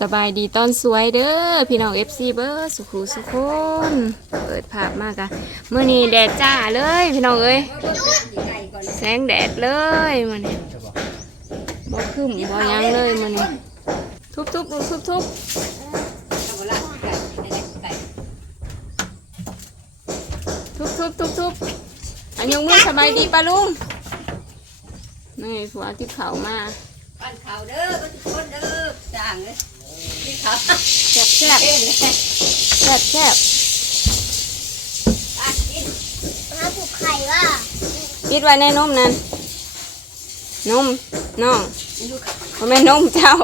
สบายดีตอนสวยเด้อพี่น้อง FC เบอร์สุขุสุขคนเปิดภาพมากอะเมื่อนี้แดดจ้าเลยพี่น้องเอ้ยแสงแดดเลยมื่อนี้บ่ขึ้นบ่ยังเลยมื่อนี้ทุบทุบทุบทุบทุบทุบทุบทุบอันยงมือสบายดีปะลุงนี่ผัวที่เขามาบ้านเขาเด้อบ้านทุกคนเด้อจ้างเลย ครับแซ่บแซ่บแซ่บแซ่บมาผูกไข่ว่าปิดไว้ในนมนั่นนมน้องผมไม่นมเจ้า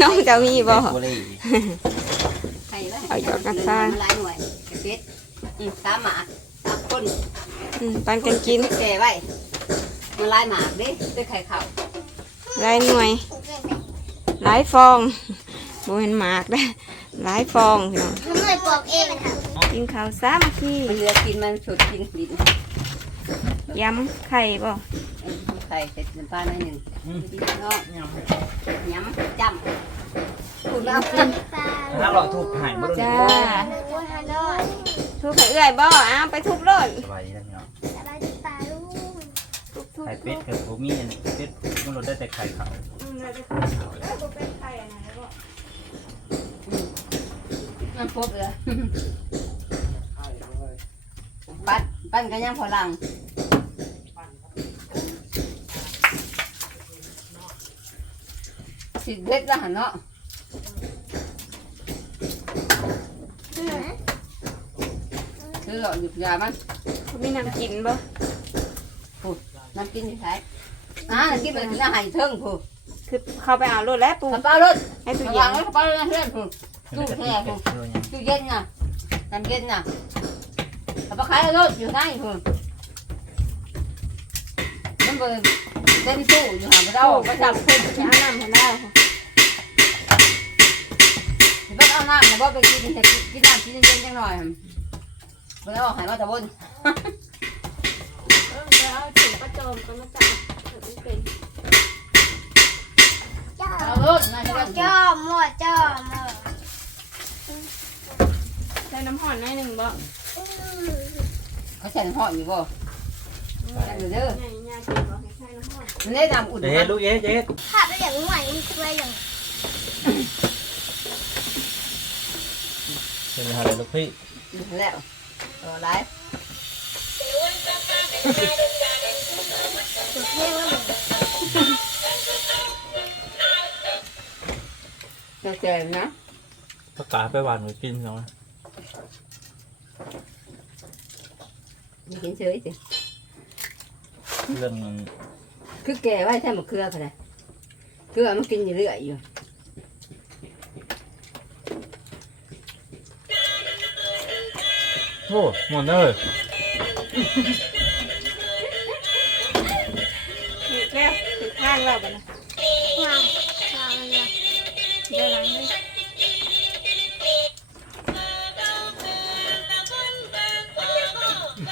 น้อเจ้ามีบ่เอาหยอดกันซ่าตาหมาตาคนปันกันกินแก่ไว้มาลายหมากดิด้วยไข่ขาวลายหน่วย หมหลายฟองบ่เห็นหมากเด้อหลายฟองพี่น้องทำหน่วยปลูกเองค่ะกินข้าวสามทีมันเหลือกินมันสดกินลิ้นยำไข่บ่เออไข่เสร็จน้ำปลาหน่อยหนึ่งพี่น้องย้ำจ้ำคุณเอากินปลาถ้าเราถูกหายบ่รู้จ้าลูกฮัลโหลทุบให้เอื้อยบ่อ้าวไปทุบรถ ไข่เป็ดกับผมมีอันเป็ดมันลดได้แต่ไข่ขาวอืมเราจะทุบเอาแล้วบ่เป็นไข่อันนั้นแล้วบ่มันพบเลยปั้นปั้นกันยังพอลังสิเด็ดละหันเนาะคือหลอดหยุดยามันมีน้ำกินบ่ น้ำกินที่ไหนอ่าน้ำกินเป็นอาหารเทิงผู้คือเข้าไปเอารถแล้วปูกระเป๋ารถให้กตู้ระเย็เป๋านรถกระเป๋ารถเพื่อนผู้มันจะติดเป็ดเท่านี้ตู้เย็นน่ะน้ำเย็นน่ะกระเป๋าขายรถอยู่ไหนผู้มันเป็นเต็มตู้อยู่หาไม่ได้ก็จับคุณจะเอาน้ำให้ได้ค่ะไม่เอาน้ำนะว่าไปกินแต่กินน้ำกินเย็นๆจังหน่อยไม่ได้ออกหายมาแต่บนเออไป ก็โจมก็มาจับถึงเป็นเอาลูกนายจะจ้อหมดจ้อหมดใส่น้ำหอมหน่อยหนึ่งบ่เขาใส่น้ำหอมอยู่บ่ใส่เด้อเล่นน้ำอุ่นเจ๊ลูกเจ๊เจ๊ถ้าไปอย่างหวานมันจะไปอย่างเป็นอะไรลูกพี่แล้วเอาไร หนูเจ๋งนะประกาศไปหวานไว้กินเนาะมีกินเฉยสิเรื่องมันคือแกไว้แท่มะเขือเขาเลยเกลือมันกินอยู่เรื่อยอยู่โอ้หมดเลยถือแล้วถือข้างแล้วบ่นะ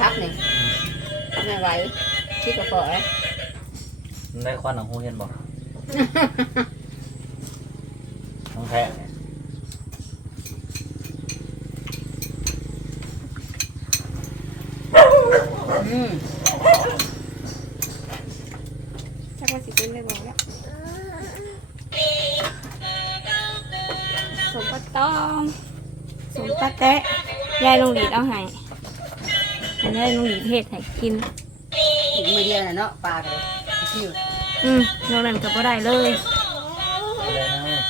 ซักนี่ไม่ไหวคิดกระป๋อยมันได้ควันของหูเห็นบอกน้องแท้อืมชักว่าสิเป็นได้บ่แล้วสมปะตองสมปะแตะยายลงหลีดเอาให้ อันนี้ลงหลีดเฮ็ดให้กิน อีกมือเดียวน่ะเนาะปลาเลยคิวอืมนอกนั้นก็บ่ได้เลยอะไรนะ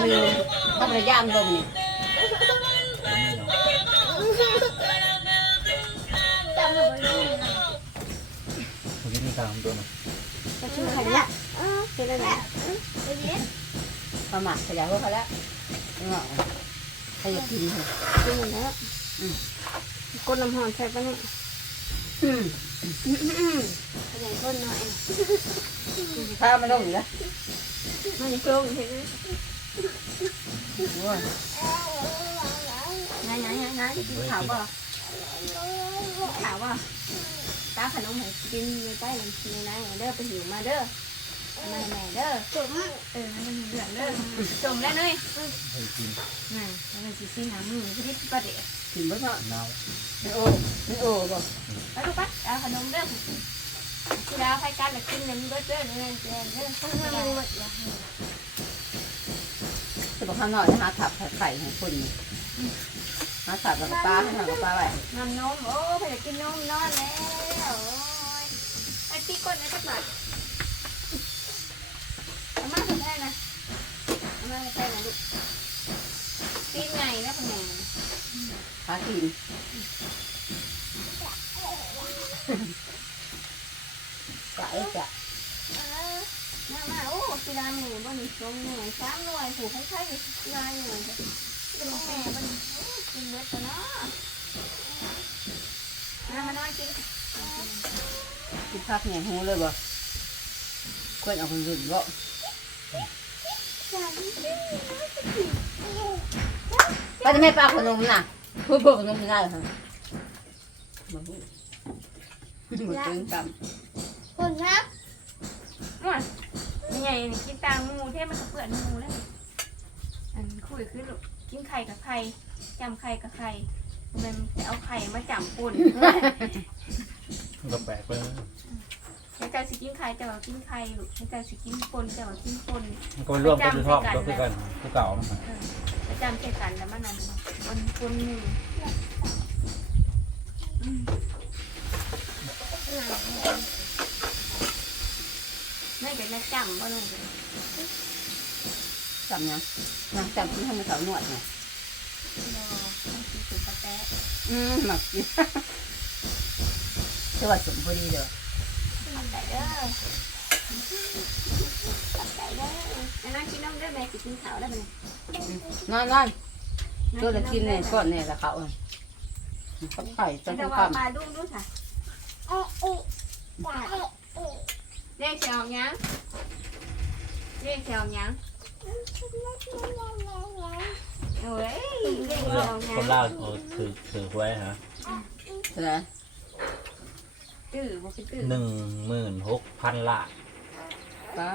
มือทำระยะมันบ่มนี่จำหนูไม่ได้ผมมีตามตัวนะก็ชื่อไข่ละเออเฮ็ดอะไรไปเย็นประมาทขยายหัวเขาแล้วเงาะเขาอยากกินเหรอกินหมดแล้ว กดน้ำหอมใส่ปะเนี่ยอืมขยันก้นหน่อยข้ามันลงอยู่แล้วมันจะโกงเห็นไหมโอ้ยไหนไหนไหนไหนกินข้าวบ่ข้าวบ่ตาขนมให้กินในใต้ลำในไหนเด้อไปหิวมาเด้อ มาแม่เด้อจุ๋มเออมันเหลืองเด้อจมแล้วเนยให้กินน่ะมันสิซีหามือพิษประเดี๋ยวกินบ่เนาะเน่าไม่โอ้ไม่โอ้บ่ไปดูปัดเอาขนมเด้อที่ดาวให้กันแล้วกินนี่ยมันเบิดเด้อเด้อเด้อเด้อทำไมมันหมดวะจะบอกข้างนอกจะหาถับไข่ให้คนหาถับแล้วก็ปลาให้หน่อยก็ปลาไว้น้ำนมโอ้ไปกินนมนอนแล้วไอ้ตีก้นไอ้ตักหน่อยเอามาถึงแค่นะเอามาใส่นะลูก ตีนไงนะพ่อแม่หากินไก่จะมามาโอ้กีฬาหนูบ้านนี้สองหน่วยสามหน่วยผูกให้ใครกีฬาหน่วยเป็นแม่บ้านกินเบิดกันเนาะมามานอนกินกินผักเนี่ยหูเลยบ่ควรเอาคนอื่นบ่ ป้าจะไม่ปลาขนมน่ะพูดพูดขนมไม่ได้เหรอบ่พูดบ่ถึงกับคนครับม่วนนี่ไงกินตามงูเทมันก็เปื่อนงูแล้วอันคุยขึ้นลูกกินไข่กับไข่จำไข่กับไข่มันจะเอาไข่มาจำปุ่นมันก็แปลกไปนะ ให้ใจสิกินไข่แต่ว่ากินไข่ลูกให้ใจสิกินปนแต่ว่ากินปนมันก็ไปร่วมกันดูท้องก็คือกันผู้เก่ามันหาประจำเช่กันแล้วมันนั่นปนปนหนึ่งไม่เป็นนักจำบ่เลยจำยังนะจำที่ให้มันเขาหนวดไงรอต้องกินสุกระแตะอืมหมักกิน สวัสดีพอดีเด้อ แต่เด้อแต่เด้อไอ้นั่นกินน้องเด้อแม่สิกินข้าวได้ไหม นอนนอน ตัวละกินเนี่ยก้อนเนี่ยละเขาอะกับไข่จังจะกว่าำปลาดุ้งดุ้งค่ะเอ๊ะเอ๊ะเอ๊ะเอ๊ะเอ๊ะเรียกเชียวยังเรียกเชียวยังเอ้ยเรียกเชียวยังคนเล่าเขาถือถือไว้ฮะใช่ไหมตื้อบ่คือตื้อหนึ่งหมื่นหกพันละป้า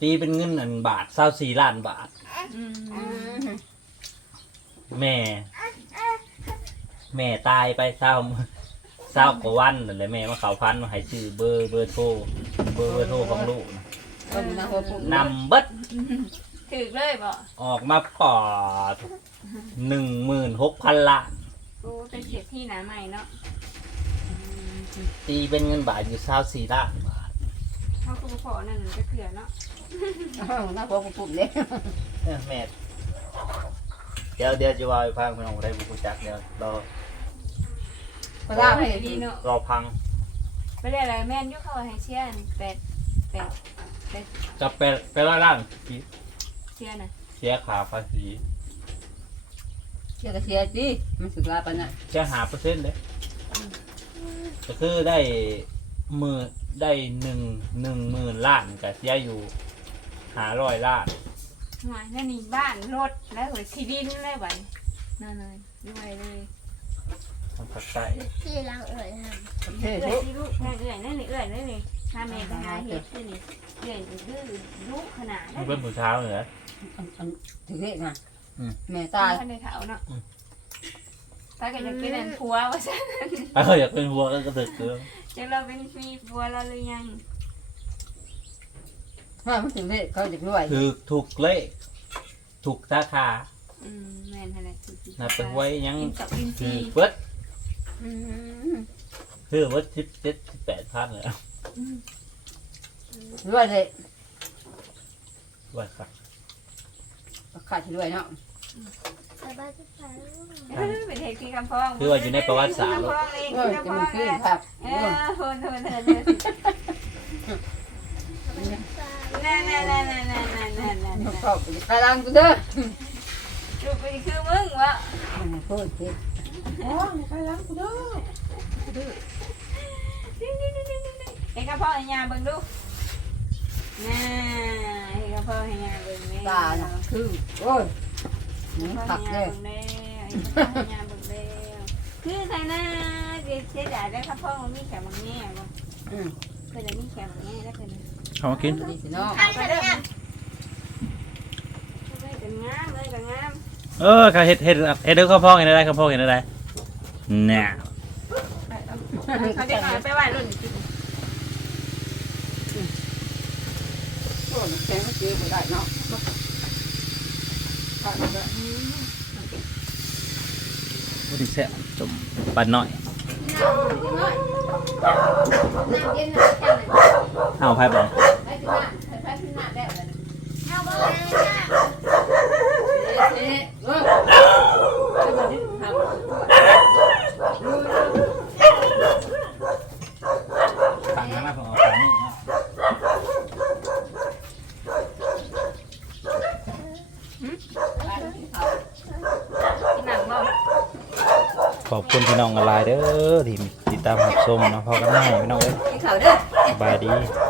ตีเป็นเงินอันบาทเศร้าสี่ล้านบาทอืมอืมแม่ แม่ตายไปเศร้าเศร้ากว่าวันนั่นแหละแม่มาเขาพันมาให้ชื่อเบอร์เบอร์โทรเบอร์เบอร์โทรของลูกนะก็มีนะหัวปุ๊บนำเบิดถือเลยบ่ออกมาปอดหนึ่งหมื่นหกพันล้าน โอ้เป็นเศรษฐีหนาใหม่เนาะ ตีเป็นเงินบาทอยู่เศร้าสี่ล้านบาทเขาคือพอนั่นจะเกลือเนาะนะหัวปุ๊บเลยเอ้อแม่เดี๋ยวเดี๋ยวจะว่าไปพังพี่น้องได้บุกจักเดี๋ยวรอพระเจ้าให้ดีเนาะรอพังไปเรียกอะไรแม่นอยุเขาให้เชียนแปดแปดจะไปไปร้อยล้านที่เชียนน่ะเสียขาภาษีเชียร์ก็เชียร์สิมันสุดลาปะน่ะแค่หาเปอร์เซ็นต์เลย ก็คือได้หมื่นได้หนึ่งหนึ่งหมื่นล้านกับเสียอยู่หาร้อยล้านหวยนั่นนี่บ้านรถแล้วหัวชีดินเลยบัดนั่นเลยด้วยเลยทำผักใต้ที่เราเอ่ยทเท่เอื้อทุยกที่ลูกแม่เอื้อยนั่นนี่เอื้อยนั่นนี่ถ้าแม่ไปหาเห็ดที่นี่เอื้อยดื้อลูกขนาดมันั้นนเป็นผู้เช้าเหรอถึงนี่นะอืม แม่ตาย ท่านในเถาเนาะ อืมไปกันจะเป็นอันผัวว่าซะเอออยากเป็นวัวก็กระตึกเกลือจะเราเป็นมีผัวเราหรือยังถ้ามันถึงนี่เขาจะรวยถูกถูกเลขถูกสาขาอืมแม่นอะไรนับไปไว้ยังกินกับอินคืซีอเบิดอืมคือเบิดสิบเจ็ดสิบแปดพันเลยรวยเลยว่าครับขาดที่รวยเนาะำส บ้านที่แพ้เป็นเหตุที่คำพ้องคือว่าอยู่ในประวัติศาสตร์คำพ้องเองคำพ้องเลยเออโหนโหนโหนนั่นนั่นนั่นนั่นนั่นนั่นนั่นขอบคุณตารางกูเด้อดูไปคือมึงวะโคตรเจ็บโอ้ยตารางกูเด้อเฮ้กระเพาะไอ้ยาเบิ่งดูน่าเฮ้กระเพาะไอ้ยาเบิ่งแม่ตาคือโอ้ย ผักเลยคือใส่หน้าเสียดายได้ครับพ่อมันมีแขมัางแง่บ่เพื่อนมีแขนบางแง่แล้วเพื่นเขามากินดีสิเนาะเออเขาเห็ดเห็ดเห็ดเด้อข้าวพองเห็นอะไรข้าวพองเห็นอะไรเนี่ยเขาไปไหว้รุ่นนี้น บุญแสมปันหน่อย เอาไพ่บอก Thank you. น้องออนไลน์เด้อที่ติดตามรับชมเนาะพอกันใหม่พี่น้องเอ้ยกินข้าวเด้อสบายดีเ